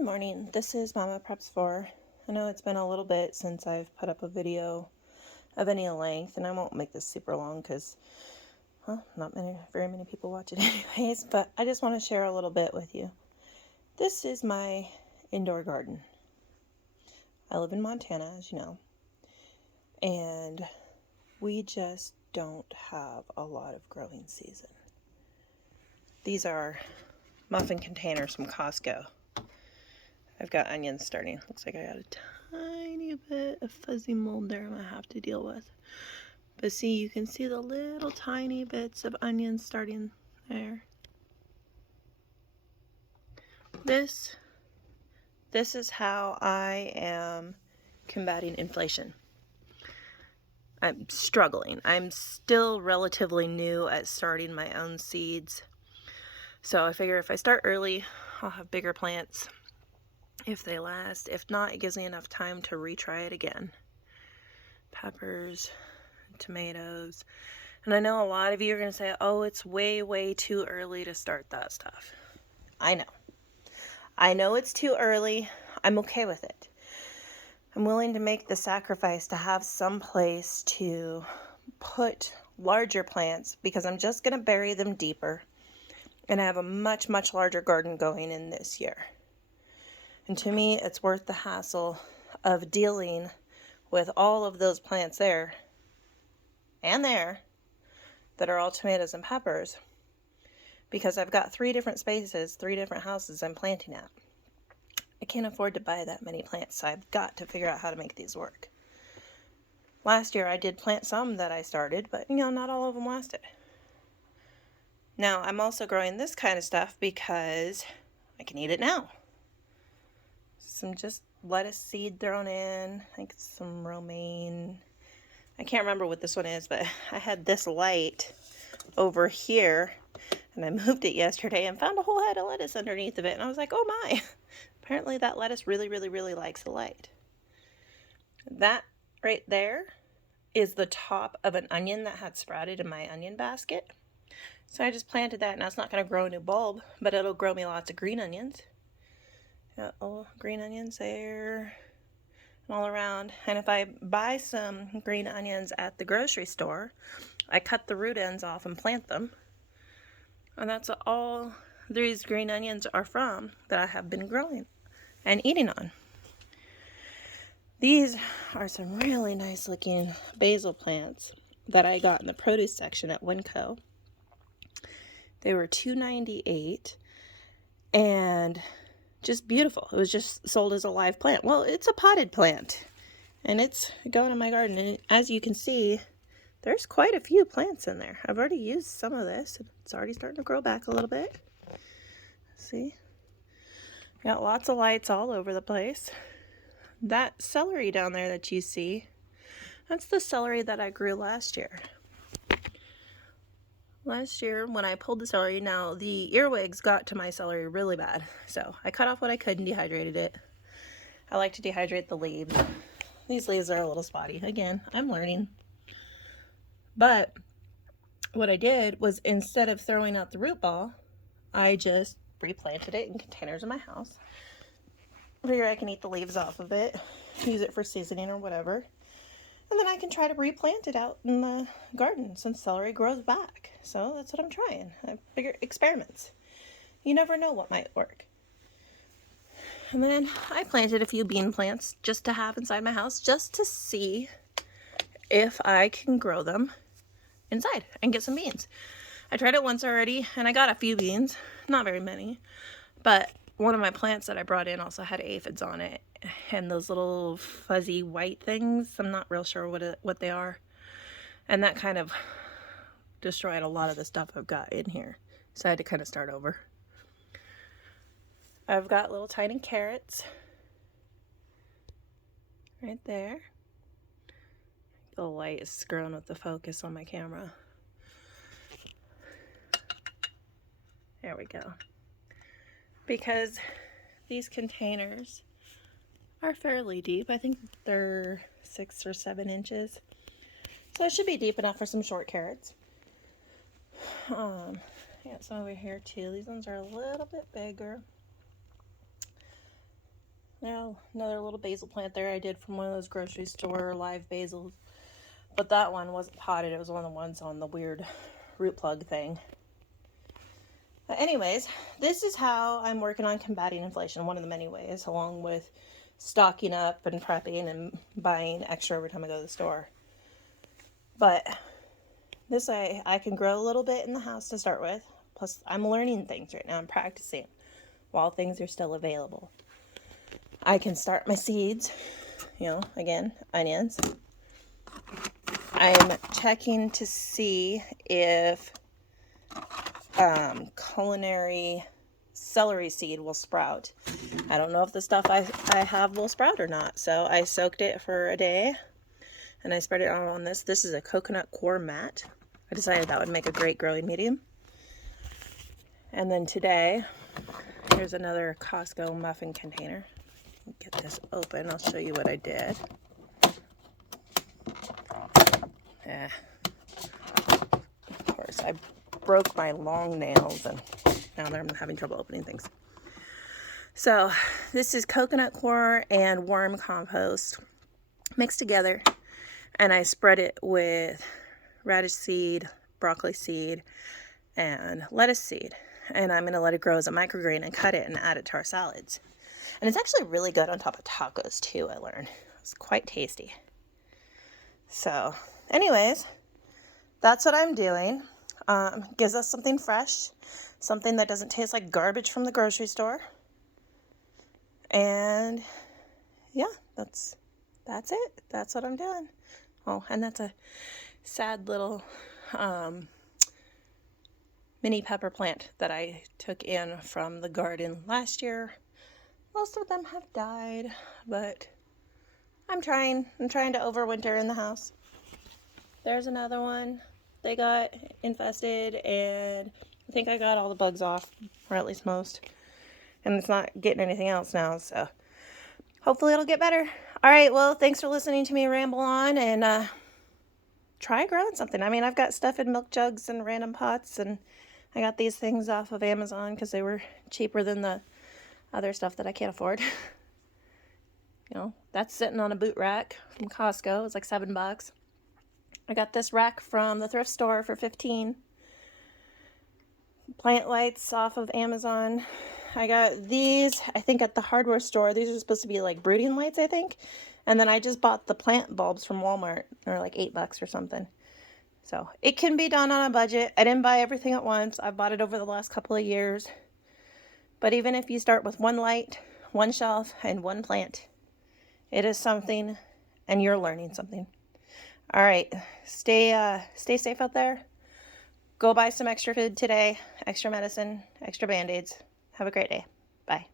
Good morning, this is Mama Preps 4. I know it's been a little bit since I've put up a video of any length, and I won't make this super long because, well, not very many people watch it anyways, but I just want to share a little bit with you. This is my indoor garden. I live in Montana, as you know, and we just don't have a lot of growing season. These are muffin containers from Costco. I've got onions starting. Looks like I got a tiny bit of fuzzy mold there I'm going to have to deal with. But see, you can see the little tiny bits of onions starting there. This is how I am combating inflation. I'm struggling. I'm still relatively new at starting my own seeds. So I figure if I start early, I'll have bigger plants if they last. If not, it gives me enough time to retry it again. Peppers, tomatoes. And I know a lot of you are going to say, oh, it's way too early to start that stuff. I know it's too early. I'm okay with it. I'm willing to make the sacrifice to have some place to put larger plants because I'm just going to bury them deeper. And I have a much larger garden going in this year. And to me, it's worth the hassle of dealing with all of those plants there and there that are all tomatoes and peppers, because I've got 3 different spaces, 3 different houses I'm planting at. I can't afford to buy that many plants, so I've got to figure out how to make these work. Last year I did plant some that I started, but not all of them lasted. Now I'm also growing this kind of stuff because I can eat it now. Some just lettuce seed thrown in, I think some romaine. I can't remember what this one is, but I had this light over here and I moved it yesterday and found a whole head of lettuce underneath of it, and I was like, oh my, apparently that lettuce really likes the light. That right there is the top of an onion that had sprouted in my onion basket. So I just planted that. Now it's not going to grow a new bulb, but it'll grow me lots of green onions. Oh, green onions there and all around. And if I buy some green onions at the grocery store, I cut the root ends off and plant them. And that's what all these green onions are from that I have been growing and eating on. These are some really nice looking basil plants that I got in the produce section at Winco. They were $2.98 and just beautiful. It was just sold as a live plant. Well, it's a potted plant and it's going in my garden. And as you can see, there's quite a few plants in there. I've already used some of this. It's already starting to grow back a little bit. See? Got lots of lights all over the place. That celery down there that you see, that's the celery that I grew last year. Last year when I pulled the celery, now the earwigs got to my celery really bad. So I cut off what I could and dehydrated it. I like to dehydrate the leaves. These leaves are a little spotty. Again, I'm learning. But what I did was, instead of throwing out the root ball, I just replanted it in containers in my house. Figure I can eat the leaves off of it, use it for seasoning or whatever. And then I can try to replant it out in the garden since celery grows back. So that's what I'm trying. I figure experiments. You never know what might work. And then I planted a few bean plants just to have inside my house, just to see if I can grow them inside and get some beans. I tried it once already and I got a few beans, not very many, but one of my plants that I brought in also had aphids on it, and those little fuzzy white things, I'm not real sure what they are, and that kind of destroyed a lot of the stuff I've got in here, so I had to kind of start over. I've got little tiny carrots right there. The light is screwing with the focus on my camera. There we go. Because these containers are fairly deep. I think they're 6 or 7 inches. So it should be deep enough for some short carrots. I got some over here too. These ones are a little bit bigger. Now, another little basil plant there I did from one of those grocery store live basils. But that one wasn't potted. It was one of the ones on the weird root plug thing. But anyways, this is how I'm working on combating inflation. One of the many ways, along with stocking up and prepping and buying extra every time I go to the store. But this way I can grow a little bit in the house to start with. Plus, I'm learning things right now. I'm practicing while things are still available. I can start my seeds, again, onions. I'm checking to see if culinary celery seed will sprout. I don't know if the stuff I have will sprout or not. So I soaked it for a day and I spread it out on this. This is a coconut coir mat. I decided that would make a great growing medium. And then today, here's another Costco muffin container. Get this open. I'll show you what I did. Of course, I broke my long nails and now I'm having trouble opening things. So this is coconut coir and worm compost mixed together, and I spread it with radish seed, broccoli seed, and lettuce seed. And I'm going to let it grow as a microgreen and cut it and add it to our salads. And it's actually really good on top of tacos too, I learned. It's quite tasty. So anyways, that's what I'm doing. Gives us something fresh, something that doesn't taste like garbage from the grocery store. And yeah, that's it. That's what I'm doing. Oh, and that's a sad little mini pepper plant that I took in from the garden last year. Most of them have died, but I'm trying to overwinter in the house. There's another one. They got infested, and I think I got all the bugs off, or at least most. And it's not getting anything else now, so hopefully it'll get better. All right, well, thanks for listening to me ramble on, and try growing something. I mean, I've got stuff in milk jugs and random pots, and I got these things off of Amazon because they were cheaper than the other stuff that I can't afford. That's sitting on a boot rack from Costco. It's like $7. I got this rack from the thrift store for $15. Plant lights off of Amazon. I got these, I think, at the hardware store. These are supposed to be like brooding lights, I think. And then I just bought the plant bulbs from Walmart. They're like $8 or something. So it can be done on a budget. I didn't buy everything at once. I've bought it over the last couple of years. But even if you start with one light, one shelf, and one plant, it is something, and you're learning something. All right, stay safe out there. Go buy some extra food today, extra medicine, extra Band-Aids. Have a great day. Bye.